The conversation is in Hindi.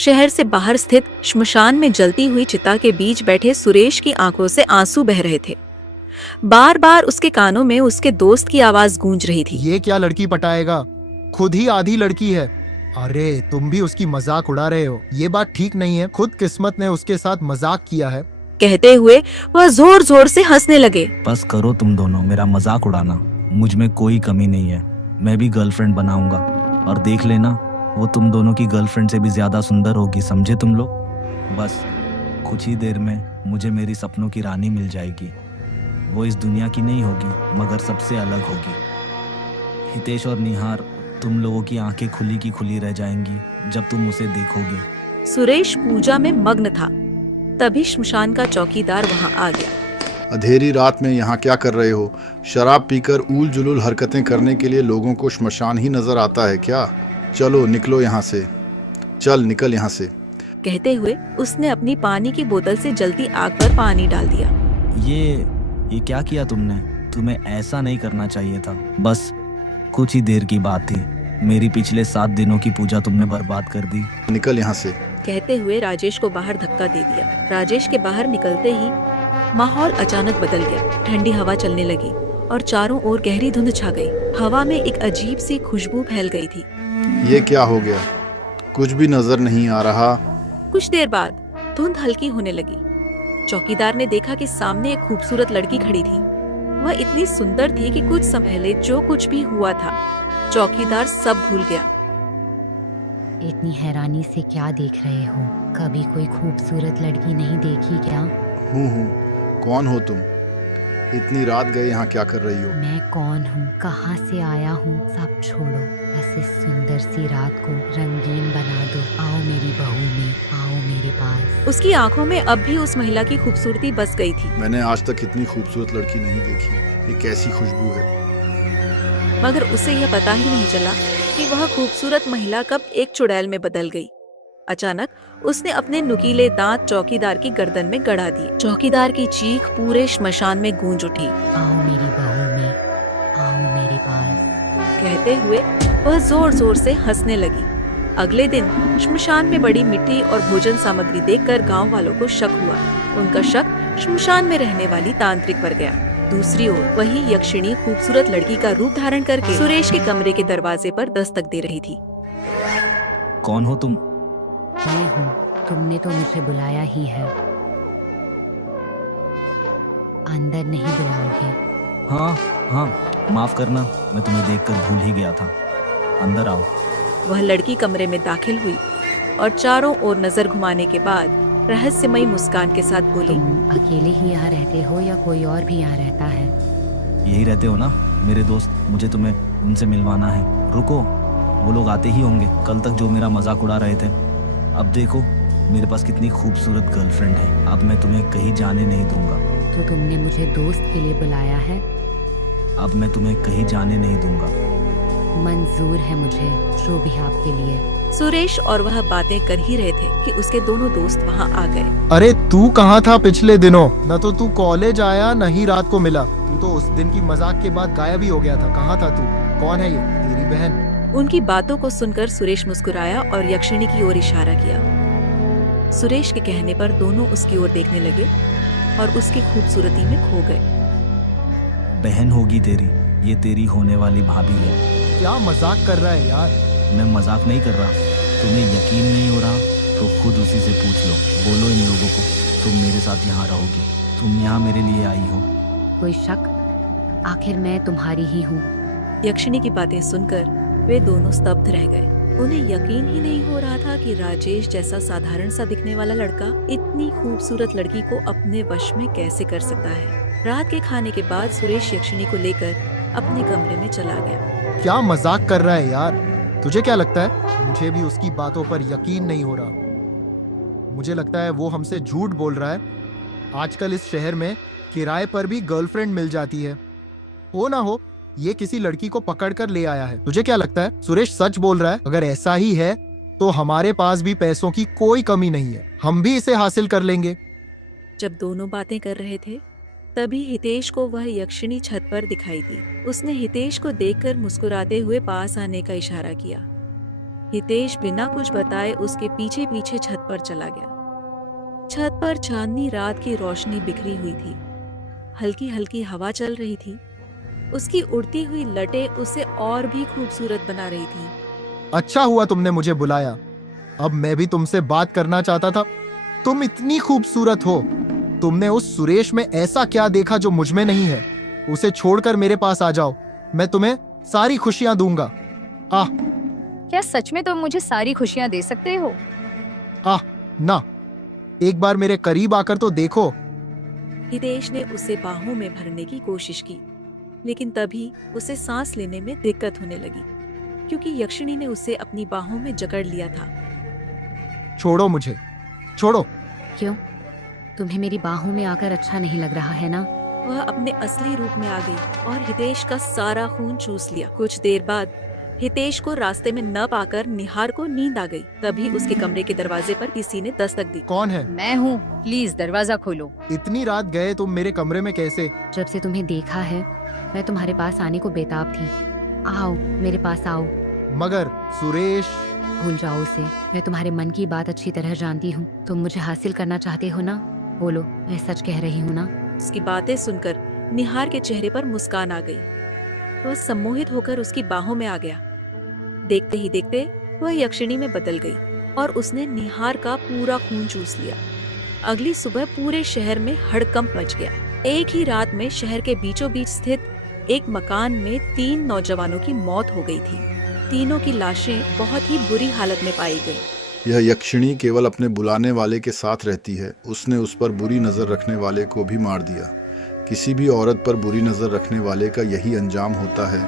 शहर से बाहर स्थित श्मशान में जलती हुई चिता के बीच बैठे सुरेश की आंखों से आंसू बह रहे थे। बार बार उसके कानों में उसके दोस्त की आवाज गूंज रही थी। ये क्या लड़की पटाएगा, खुद ही आधी लड़की है। अरे तुम भी उसकी मजाक उड़ा रहे हो, ये बात ठीक नहीं है। खुद किस्मत ने उसके साथ मजाक किया है। कहते हुए वह जोर जोर से हंसने लगे। बस करो तुम दोनों मेरा मजाक उड़ाना, मुझ में कोई कमी नहीं है। मैं भी गर्लफ्रेंड बनाऊंगा और देख लेना, वो तुम दोनों की गर्लफ्रेंड से भी ज्यादा सुंदर होगी, समझे तुम लोग। बस कुछ ही देर में मुझे मेरी सपनों की रानी मिल जाएगी। वो इस दुनिया की नहीं होगी मगर सबसे अलग होगी। हितेश और निहार, तुम लोगों की आंखें खुली की खुली रह जाएंगी जब तुम उसे देखोगे। सुरेश पूजा में मग्न था। तभी श्मशान का चौकीदार वहां आ गया। अंधेरी रात में यहाँ क्या कर रहे हो? शराब पीकर ऊल जुलूल हरकतें करने के लिए लोगों को श्मशान ही नजर आता है क्या? चलो निकलो यहाँ से, चल निकल यहाँ से। कहते हुए उसने अपनी पानी की बोतल से जलती आग पर पानी डाल दिया। ये क्या किया तुमने? तुम्हें ऐसा नहीं करना चाहिए था। बस कुछ ही देर की बात थी, मेरी पिछले 7 दिनों की पूजा तुमने बर्बाद कर दी। निकल यहाँ से। कहते हुए राजेश को बाहर धक्का दे दिया। राजेश के बाहर निकलते ही माहौल अचानक बदल गया। ठंडी हवा चलने लगी और चारों ओर गहरी धुंध छा गई। हवा में एक अजीब सी खुशबू फैल गई थी। ये क्या हो गया? कुछ भी नजर नहीं आ रहा। कुछ देर बाद धुंध हल्की होने लगी। चौकीदार ने देखा कि सामने एक खूबसूरत लड़की खड़ी थी। वह इतनी सुंदर थी कि कुछ समय पहले जो कुछ भी हुआ था चौकीदार सब भूल गया। इतनी हैरानी से क्या देख रहे हो? कभी कोई खूबसूरत लड़की नहीं देखी क्या? हूँ। कौन हो तुम? इतनी रात गए यहाँ क्या कर रही हो? मैं कौन हूँ, कहाँ से आया हूँ, सब छोड़ो। बस इस सुंदर सी रात को रंगीन बना दो। आओ मेरी बहू में, आओ मेरे पास। उसकी आंखों में अब भी उस महिला की खूबसूरती बस गई थी। मैंने आज तक इतनी खूबसूरत लड़की नहीं देखी। ये कैसी खुशबू है? मगर उसे यह पता ही नहीं चला कि वह खूबसूरत महिला कब एक चुड़ैल में बदल गई। अचानक उसने अपने नुकीले दांत चौकीदार की गर्दन में गड़ा दिए। चौकीदार की चीख पूरे श्मशान में गूंज उठी। आओ मेरी बहू में, आओ मेरे पास। कहते हुए वह जोर जोर से हंसने लगी। अगले दिन श्मशान में बड़ी मिट्टी और भोजन सामग्री देखकर गांव वालों को शक हुआ। उनका शक श्मशान में रहने वाली तांत्रिक पर गया। दूसरी ओर वही यक्षिणी खूबसूरत लड़की का रूप धारण करके सुरेश के कमरे के दरवाजे पर दस्तक दे रही थी। कौन हो तुम? मैं हूँ, तुमने तो मुझे बुलाया ही है। अंदर नहीं बुलाओगे? हाँ, माफ करना, मैं तुम्हें देखकर भूल ही गया था। अंदर आओ। वह लड़की कमरे में दाखिल हुई और चारों ओर नजर घुमाने के बाद रहस्यमयी मुस्कान के साथ बोली, तुम अकेले ही यहाँ रहते हो या कोई और भी यहाँ रहता है? यही रहते हो ना मेरे दोस्त, मुझे तुम्हें उनसे मिलवाना है। रुको, वो लोग आते ही होंगे। कल तक जो मेरा मजाक उड़ा रहे थे, अब देखो मेरे पास कितनी खूबसूरत गर्लफ्रेंड है। अब मैं तुम्हें कहीं जाने नहीं दूंगा। तो तुमने मुझे दोस्त के लिए बुलाया है? अब मैं तुम्हें कहीं जाने नहीं दूंगा। मंजूर है मुझे, जो भी आपके लिए। सुरेश और वह बातें कर ही रहे थे कि उसके दोनों दोस्त वहाँ आ गए। अरे तू कहाँ था पिछले दिनों? न तो तू कॉलेज आया न ही रात को मिला। तू तो उस दिन की मजाक के बाद गायब ही हो गया था। कहाँ था तू? कौन है ये? तेरी बहन? उनकी बातों को सुनकर सुरेश मुस्कुराया और यक्षिणी की ओर इशारा किया। सुरेश के कहने पर दोनों उसकी ओर देखने लगे और उसकी खूबसूरती में खो गए। बहन होगी तेरी, ये तेरी होने वाली भाभी है। क्या मजाक कर रहा है यार? मैं मजाक नहीं कर रहा। तुम्हें यकीन नहीं हो रहा तो खुद उसी से पूछ लो। बोलो इन लोगों को तुम मेरे साथ यहाँ रहोगी। तुम यहाँ मेरे लिए आई हो। कोई शक? आखिर मैं तुम्हारी ही हूँ। यक्षिणी की बातें सुनकर वे दोनों स्तब्ध रह गए। उन्हें यकीन ही नहीं हो रहा था कि राजेश जैसा साधारण सा दिखने वाला लड़का इतनी खूबसूरत लड़की को अपने वश में कैसे कर सकता है। रात के खाने के बाद सुरेश यक्षिणी को लेकर अपने कमरे में चला गया। क्या मजाक कर रहा है यार? तुझे क्या लगता है? मुझे भी उसकी बातों पर यकीन नहीं हो रहा। मुझे लगता है वो हमसे झूठ बोल रहा है। आजकल इस शहर में किराए पर भी गर्लफ्रेंड मिल जाती है। हो ना हो ये किसी लड़की को पकड़ कर ले आया है। तुझे क्या लगता है सुरेश सच बोल रहा है? अगर ऐसा ही है तो हमारे पास भी पैसों की कोई कमी नहीं है, हम भी इसे हासिल कर लेंगे। जब दोनों बातें कर रहे थे तभी हितेश को वह यक्षिणी छत पर दिखाई दी। उसने हितेश को देखकर मुस्कुराते हुए पास आने का इशारा किया। हितेश बिना कुछ बताए उसके पीछे पीछे छत पर चला गया। छत पर चांदनी रात की रोशनी बिखरी हुई थी। हल्की हल्की हवा चल रही थी। उसकी उड़ती हुई लटें उसे और भी खूबसूरत बना रही थी। अच्छा हुआ तुमने मुझे बुलाया। अब मैं भी तुमसे बात करना चाहता था। तुम इतनी खूबसूरत हो। तुमने उस सुरेश में ऐसा क्या देखा जो मुझ में नहीं है? उसे छोड़कर मेरे पास आ जाओ। मैं तुम्हें सारी खुशियां दूंगा। आह क्या सच में तुम मुझे सारी खुशियां दे सकते हो? आह ना, एक बार मेरे करीब आकर तो देखो। हितेश ने उसे बाहों में भरने की कोशिश की, लेकिन तभी उसे सांस लेने में दिक्कत होने लगी, क्योंकि यक्षिणी ने उसे अपनी बाहों में जकड़ लिया था। छोड़ो मुझे, छोड़ो। क्यों? तुम्हें मेरी बाहों में आकर अच्छा नहीं लग रहा है ना? वह अपने असली रूप में आ गई और हितेश का सारा खून चूस लिया। कुछ देर बाद हितेश को रास्ते में न पाकर निहार को नींद आ गई। तभी उसके कमरे के दरवाजे पर किसी ने दस्तक दी। कौन है? मैं हूँ, प्लीज दरवाजा खोलो। इतनी रात गए तुम मेरे कमरे में कैसे? जब से तुम्हें देखा है मैं तुम्हारे पास आने को बेताब थी। आओ मेरे पास आओ। मगर सुरेश। भूल जाओ उसे। मैं तुम्हारे मन की बात अच्छी तरह जानती हूँ। तुम मुझे हासिल करना चाहते हो ना? बोलो, मैं सच कह रही हूँ ना? उसकी बातें सुनकर निहार के चेहरे पर मुस्कान आ गई। वह सम्मोहित होकर उसकी बाहों में आ गया। देखते ही देखते वह यक्षिणी में बदल गई और उसने निहार का पूरा खून चूस लिया। अगली सुबह पूरे शहर में हड़कंप मच गया। एक ही रात में शहर के बीचों बीच स्थित एक मकान में 3 नौजवानों की मौत हो गई थी। तीनों की लाशें बहुत ही बुरी हालत में पाई गई। यह यक्षिणी केवल अपने बुलाने वाले के साथ रहती है। उसने उस पर बुरी नज़र रखने वाले को भी मार दिया। किसी भी औरत पर बुरी नज़र रखने वाले का यही अंजाम होता है।